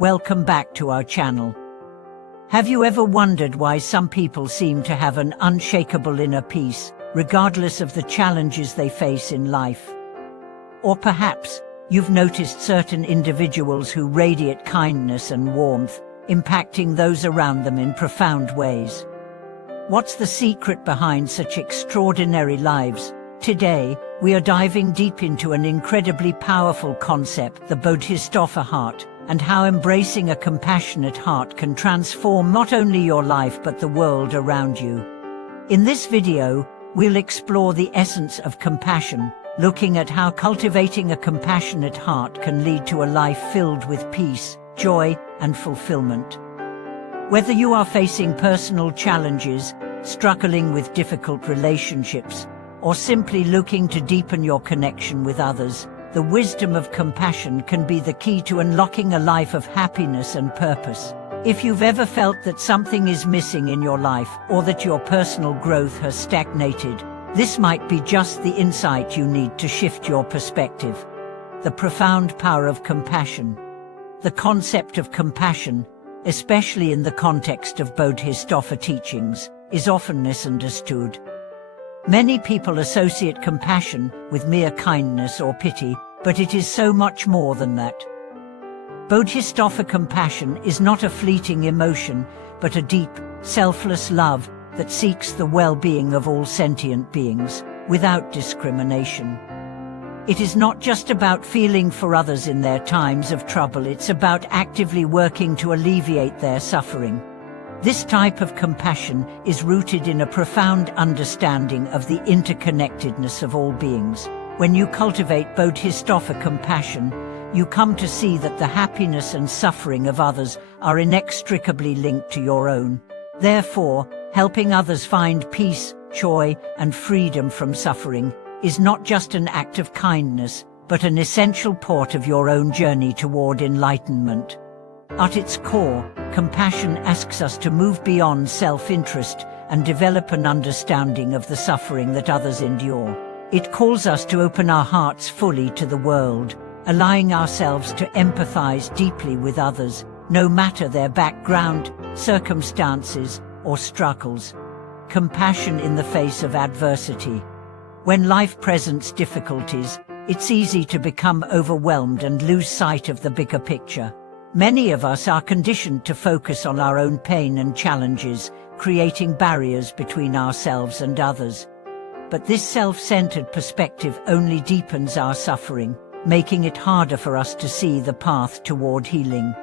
Welcome back to our channel. Have you ever wondered why some people seem to have an unshakable inner peace, regardless of the challenges they face in life? Or perhaps you've noticed certain individuals who radiate kindness and warmth, impacting those around them in profound ways. What's the secret behind such extraordinary lives? Today, we are diving deep into an incredibly powerful concept, the Bodhisattva heart, and how embracing a compassionate heart can transform not only your life but the world around you. In this video, we'll explore the essence of compassion, looking at how cultivating a compassionate heart can lead to a life filled with peace, joy, and fulfillment. Whether you are facing personal challenges, struggling with difficult relationships, or simply looking to deepen your connection with others, the wisdom of compassion can be the key to unlocking a life of happiness and purpose. If you've ever felt that something is missing in your life or that your personal growth has stagnated, this might be just the insight you need to shift your perspective. The profound power of compassion. The concept of compassion, especially in the context of Bodhisattva teachings, is often misunderstood. Many people associate compassion with mere kindness or pity, but it is so much more than that. Bodhisattva compassion is not a fleeting emotion, but a deep, selfless love that seeks the well-being of all sentient beings, without discrimination. It is not just about feeling for others in their times of trouble, it's about actively working to alleviate their suffering. This type of compassion is rooted in a profound understanding of the interconnectedness of all beings. When you cultivate Bodhisattva compassion, you come to see that the happiness and suffering of others are inextricably linked to your own. Therefore, helping others find peace, joy, and freedom from suffering is not just an act of kindness, but an essential part of your own journey toward enlightenment. At its core, compassion asks us to move beyond self-interest and develop an understanding of the suffering that others endure. It calls us to open our hearts fully to the world, allowing ourselves to empathize deeply with others, no matter their background, circumstances, or struggles. Compassion in the face of adversity. When life presents difficulties, it's easy to become overwhelmed and lose sight of the bigger picture. Many of us are conditioned to focus on our own pain and challenges, creating barriers between ourselves and others. But this self-centered perspective only deepens our suffering, making it harder for us to see the path toward healing.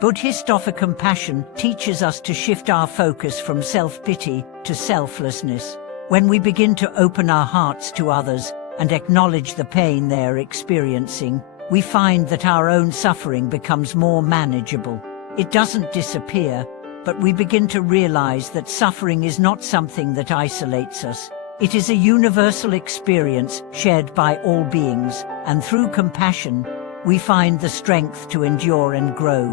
Bodhisattva compassion teaches us to shift our focus from self-pity to selflessness. When we begin to open our hearts to others and acknowledge the pain they are experiencing, we find that our own suffering becomes more manageable. It doesn't disappear, but we begin to realize that suffering is not something that isolates us. It is a universal experience shared by all beings, and through compassion, we find the strength to endure and grow.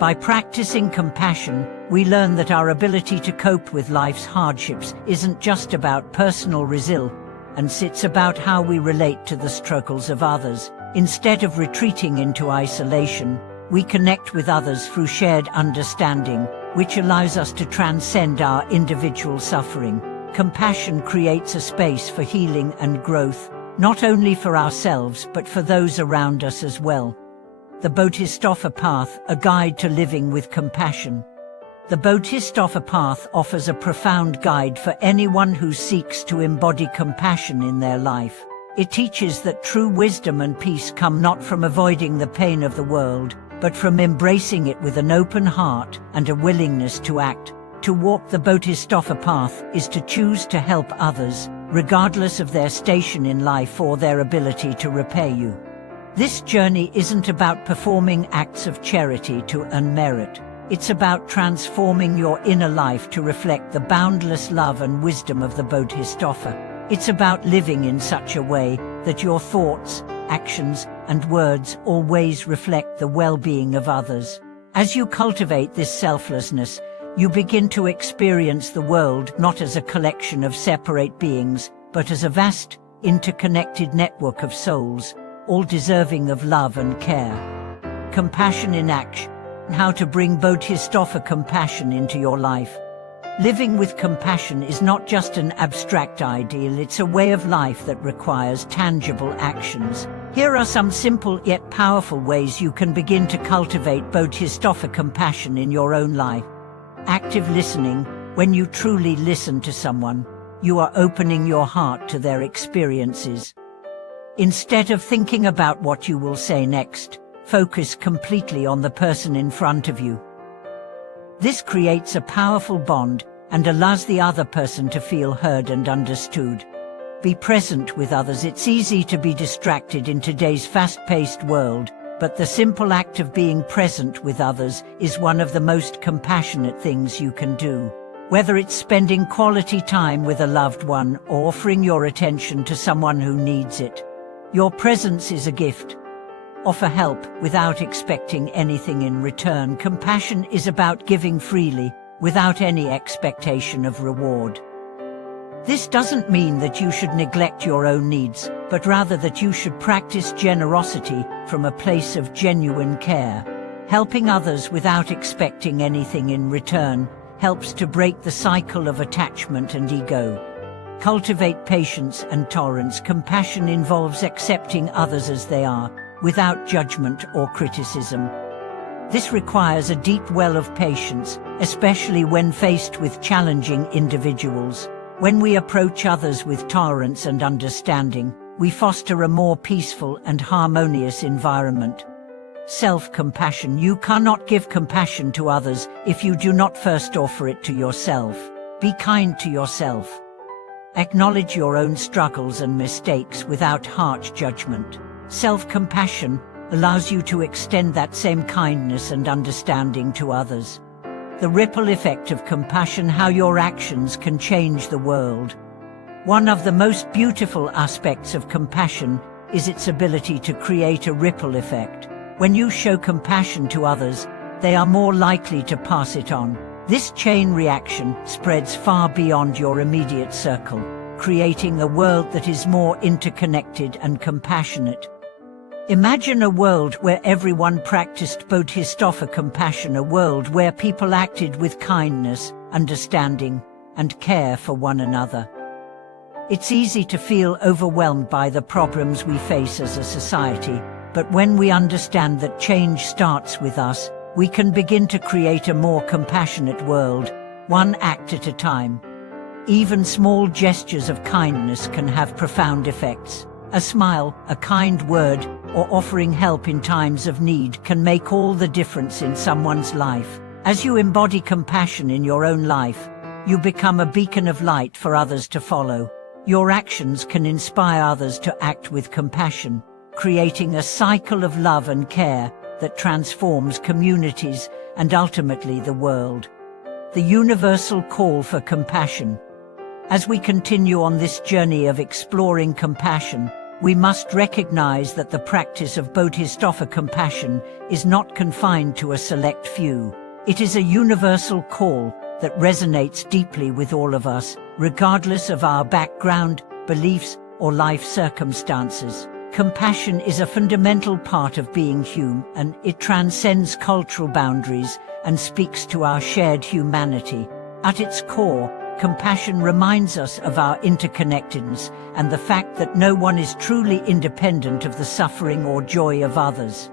By practicing compassion, we learn that our ability to cope with life's hardships isn't just about personal resilience, it's about how we relate to the struggles of others. Instead of retreating into isolation, we connect with others through shared understanding, which allows us to transcend our individual suffering. Compassion creates a space for healing and growth, not only for ourselves but for those around us as well. The Bodhisattva Path, a guide to living with compassion. The Bodhisattva Path offers a profound guide for anyone who seeks to embody compassion in their life. It teaches that true wisdom and peace come not from avoiding the pain of the world, but from embracing it with an open heart and a willingness to act. To walk the Bodhisattva path is to choose to help others, regardless of their station in life or their ability to repay you. This journey isn't about performing acts of charity to earn merit. It's about transforming your inner life to reflect the boundless love and wisdom of the Bodhisattva. It's about living in such a way that your thoughts, actions, and words always reflect the well-being of others. As you cultivate this selflessness, you begin to experience the world not as a collection of separate beings, but as a vast, interconnected network of souls, all deserving of love and care. Compassion in action. How to bring Bodhisattva compassion into your life. Living with compassion is not just an abstract ideal, it's a way of life that requires tangible actions. Here are some simple yet powerful ways you can begin to cultivate Bodhisattva compassion in your own life. Active listening. When you truly listen to someone, you are opening your heart to their experiences. Instead of thinking about what you will say next, focus completely on the person in front of you. This creates a powerful bond and allows the other person to feel heard and understood. Be present with others. It's easy to be distracted in today's fast-paced world, but the simple act of being present with others is one of the most compassionate things you can do. Whether it's spending quality time with a loved one or offering your attention to someone who needs it, your presence is a gift. Offer help without expecting anything in return. Compassion is about giving freely, without any expectation of reward. This doesn't mean that you should neglect your own needs, but rather that you should practice generosity from a place of genuine care. Helping others without expecting anything in return helps to break the cycle of attachment and ego. Cultivate patience and tolerance. Compassion involves accepting others as they are, without judgment or criticism. This requires a deep well of patience, especially when faced with challenging individuals. When we approach others with tolerance and understanding, we foster a more peaceful and harmonious environment. Self-compassion. You cannot give compassion to others if you do not first offer it to yourself. Be kind to yourself. Acknowledge your own struggles and mistakes without harsh judgment. Self-compassion allows you to extend that same kindness and understanding to others. The ripple effect of compassion. How your actions can change the world. One of the most beautiful aspects of compassion is its ability to create a ripple effect. When you show compassion to others, they are more likely to pass it on. This chain reaction spreads far beyond your immediate circle, creating a world that is more interconnected and compassionate. Imagine a world where everyone practiced Bodhisattva compassion, a world where people acted with kindness, understanding, and care for one another. It's easy to feel overwhelmed by the problems we face as a society, but when we understand that change starts with us, we can begin to create a more compassionate world, one act at a time. Even small gestures of kindness can have profound effects. A smile, a kind word, or offering help in times of need can make all the difference in someone's life. As you embody compassion in your own life, you become a beacon of light for others to follow. Your actions can inspire others to act with compassion, creating a cycle of love and care that transforms communities and ultimately the world. The universal call for compassion. As we continue on this journey of exploring compassion, we must recognize that the practice of Bodhisattva compassion is not confined to a select few. It is a universal call that resonates deeply with all of us, regardless of our background, beliefs, or life circumstances. Compassion is a fundamental part of being human, and it transcends cultural boundaries and speaks to our shared humanity. At its core, compassion reminds us of our interconnectedness and the fact that no one is truly independent of the suffering or joy of others.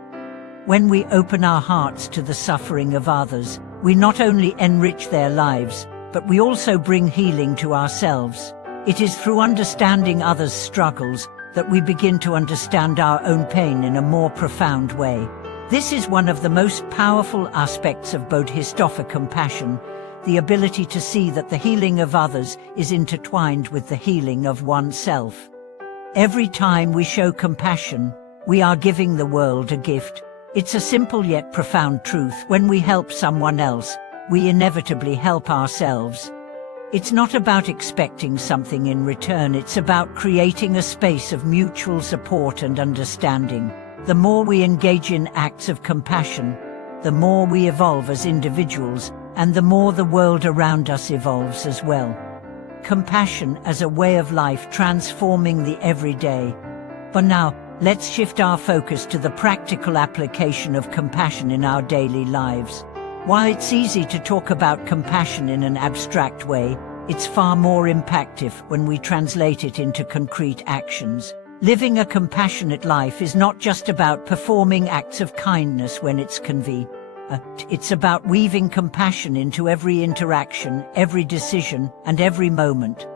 When we open our hearts to the suffering of others, we not only enrich their lives, but we also bring healing to ourselves. It is through understanding others' struggles that we begin to understand our own pain in a more profound way. This is one of the most powerful aspects of Bodhisattva compassion, the ability to see that the healing of others is intertwined with the healing of oneself. Every time we show compassion, we are giving the world a gift. It's a simple yet profound truth. When we help someone else, we inevitably help ourselves. It's not about expecting something in return, it's about creating a space of mutual support and understanding. The more we engage in acts of compassion, the more we evolve as individuals, and the more the world around us evolves as well. Compassion as a way of life, transforming the everyday. For now, let's shift our focus to the practical application of compassion in our daily lives. While it's easy to talk about compassion in an abstract way, it's far more impactful when we translate it into concrete actions. Living a compassionate life is not just about performing acts of kindness when it's convenient. It's about weaving compassion into every interaction, every decision, and every moment.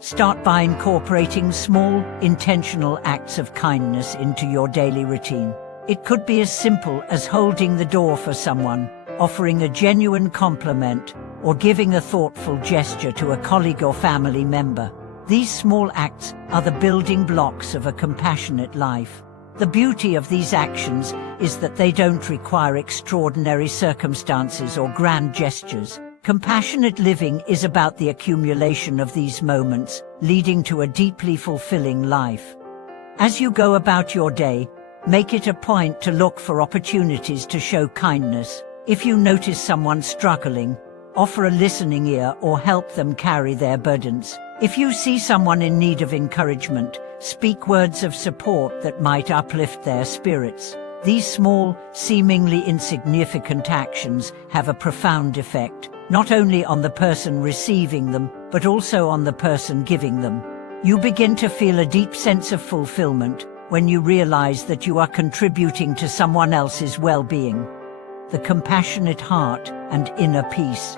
Start by incorporating small, intentional acts of kindness into your daily routine. It could be as simple as holding the door for someone, offering a genuine compliment, or giving a thoughtful gesture to a colleague or family member. These small acts are the building blocks of a compassionate life. The beauty of these actions is that they don't require extraordinary circumstances or grand gestures. Compassionate living is about the accumulation of these moments, leading to a deeply fulfilling life. As you go about your day, make it a point to look for opportunities to show kindness. If you notice someone struggling, offer a listening ear or help them carry their burdens. If you see someone in need of encouragement, speak words of support that might uplift their spirits. These small, seemingly insignificant actions have a profound effect, not only on the person receiving them, but also on the person giving them. You begin to feel a deep sense of fulfillment when you realize that you are contributing to someone else's well-being. The compassionate heart and inner peace.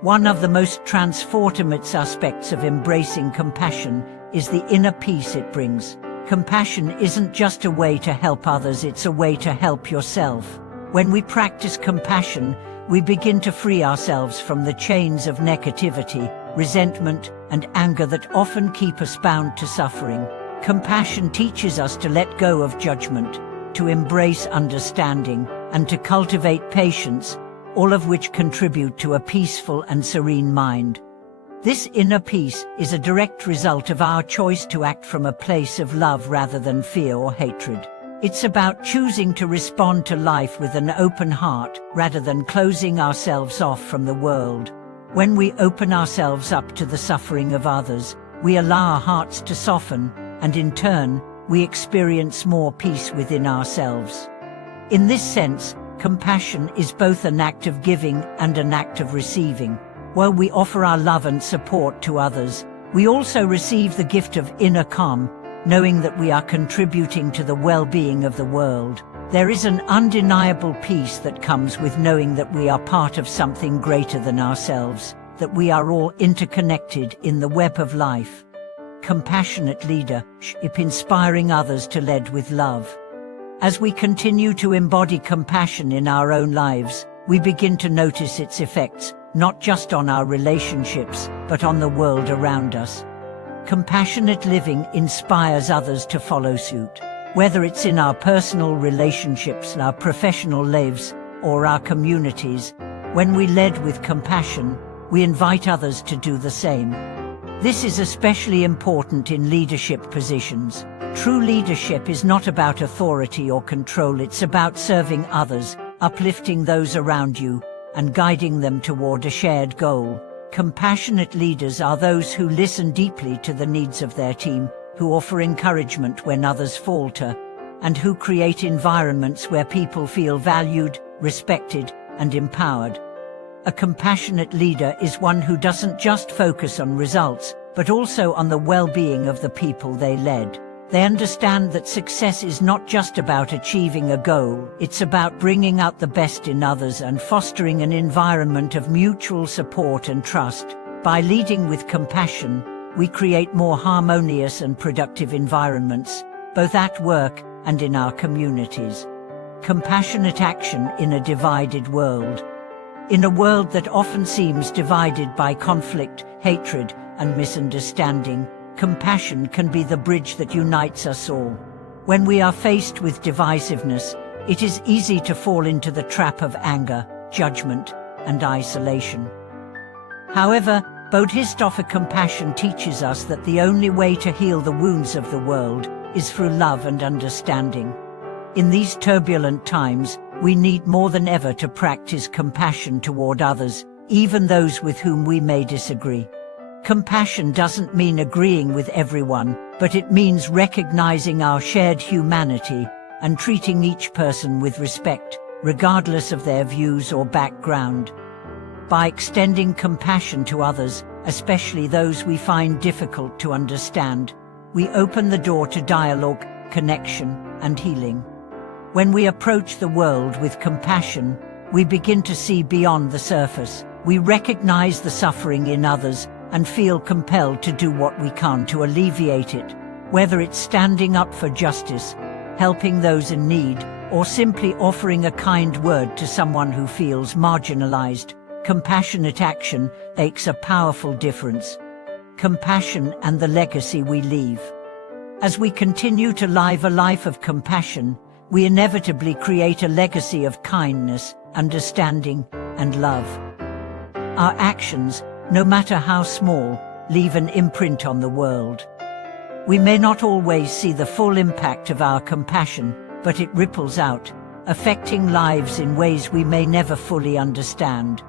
One of the most transformative aspects of embracing compassion is the inner peace it brings. Compassion isn't just a way to help others, it's a way to help yourself. When we practice compassion, we begin to free ourselves from the chains of negativity, resentment, and anger that often keep us bound to suffering. Compassion teaches us to let go of judgment, to embrace understanding, and to cultivate patience, all of which contribute to a peaceful and serene mind. This inner peace is a direct result of our choice to act from a place of love rather than fear or hatred. It's about choosing to respond to life with an open heart rather than closing ourselves off from the world. When we open ourselves up to the suffering of others, we allow our hearts to soften, and in turn, we experience more peace within ourselves. In this sense, compassion is both an act of giving and an act of receiving. While we offer our love and support to others, we also receive the gift of inner calm, knowing that we are contributing to the well-being of the world. There is an undeniable peace that comes with knowing that we are part of something greater than ourselves, that we are all interconnected in the web of life. Compassionate leadership inspiring others to lead with love. As we continue to embody compassion in our own lives, we begin to notice its effects, not just on our relationships, but on the world around us. Compassionate living inspires others to follow suit. Whether it's in our personal relationships, our professional lives, or our communities, when we lead with compassion, we invite others to do the same. This is especially important in leadership positions. True leadership is not about authority or control, it's about serving others, uplifting those around you, and guiding them toward a shared goal. Compassionate leaders are those who listen deeply to the needs of their team, who offer encouragement when others falter, and who create environments where people feel valued, respected, and empowered. A compassionate leader is one who doesn't just focus on results, but also on the well-being of the people they led. They understand that success is not just about achieving a goal, it's about bringing out the best in others and fostering an environment of mutual support and trust. By leading with compassion, we create more harmonious and productive environments, both at work and in our communities. Compassionate action in a divided world. In a world that often seems divided by conflict, hatred, and misunderstanding, compassion can be the bridge that unites us all. When we are faced with divisiveness, it is easy to fall into the trap of anger, judgment, and isolation. However, Bodhisattva compassion teaches us that the only way to heal the wounds of the world is through love and understanding. In these turbulent times, we need more than ever to practice compassion toward others, even those with whom we may disagree. Compassion doesn't mean agreeing with everyone, but it means recognizing our shared humanity and treating each person with respect, regardless of their views or background. By extending compassion to others, especially those we find difficult to understand, we open the door to dialogue, connection, and healing. When we approach the world with compassion, we begin to see beyond the surface. We recognize the suffering in others and feel compelled to do what we can to alleviate it, whether it's standing up for justice, helping those in need, or simply offering a kind word to someone who feels marginalized. Compassionate action makes a powerful difference. Compassion and the legacy we leave. As we continue to live a life of compassion, we inevitably create a legacy of kindness, understanding, and love. Our actions, no matter how small, leave an imprint on the world. We may not always see the full impact of our compassion, but it ripples out, affecting lives in ways we may never fully understand.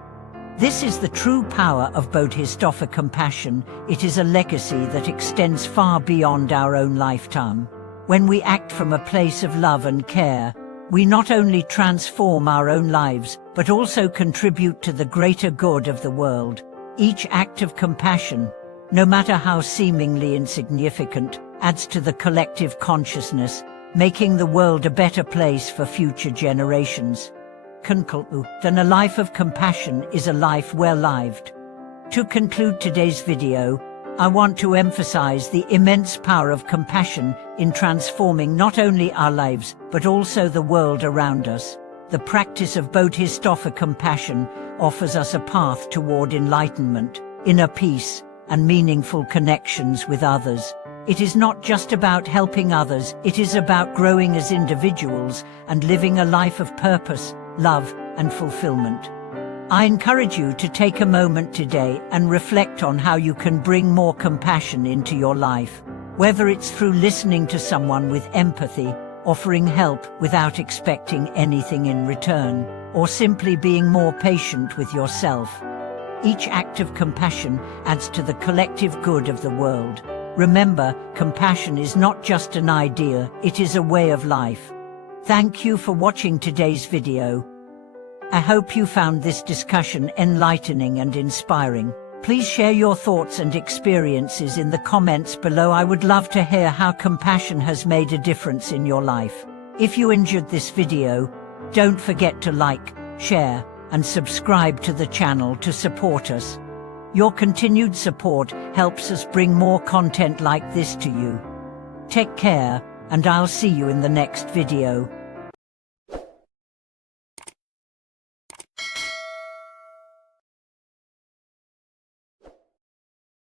This is the true power of Bodhisattva compassion. It is a legacy that extends far beyond our own lifetime. When we act from a place of love and care, we not only transform our own lives, but also contribute to the greater good of the world. Each act of compassion, no matter how seemingly insignificant, adds to the collective consciousness, making the world a better place for future generations. Then a life of compassion is a life well lived. To conclude today's video, I want to emphasize the immense power of compassion in transforming not only our lives, but also the world around us. The practice of Bodhisattva compassion offers us a path toward enlightenment, inner peace, and meaningful connections with others. It is not just about helping others, it is about growing as individuals and living a life of purpose, love, and fulfillment. I encourage you to take a moment today and reflect on how you can bring more compassion into your life. Whether it's through listening to someone with empathy, offering help without expecting anything in return, or simply being more patient with yourself. Each act of compassion adds to the collective good of the world. Remember, compassion is not just an idea, it is a way of life. Thank you for watching today's video. I hope you found this discussion enlightening and inspiring. Please share your thoughts and experiences in the comments below. I would love to hear how compassion has made a difference in your life. If you enjoyed this video, don't forget to like, share, and subscribe to the channel to support us. Your continued support helps us bring more content like this to you. Take care, and I'll see you in the next video.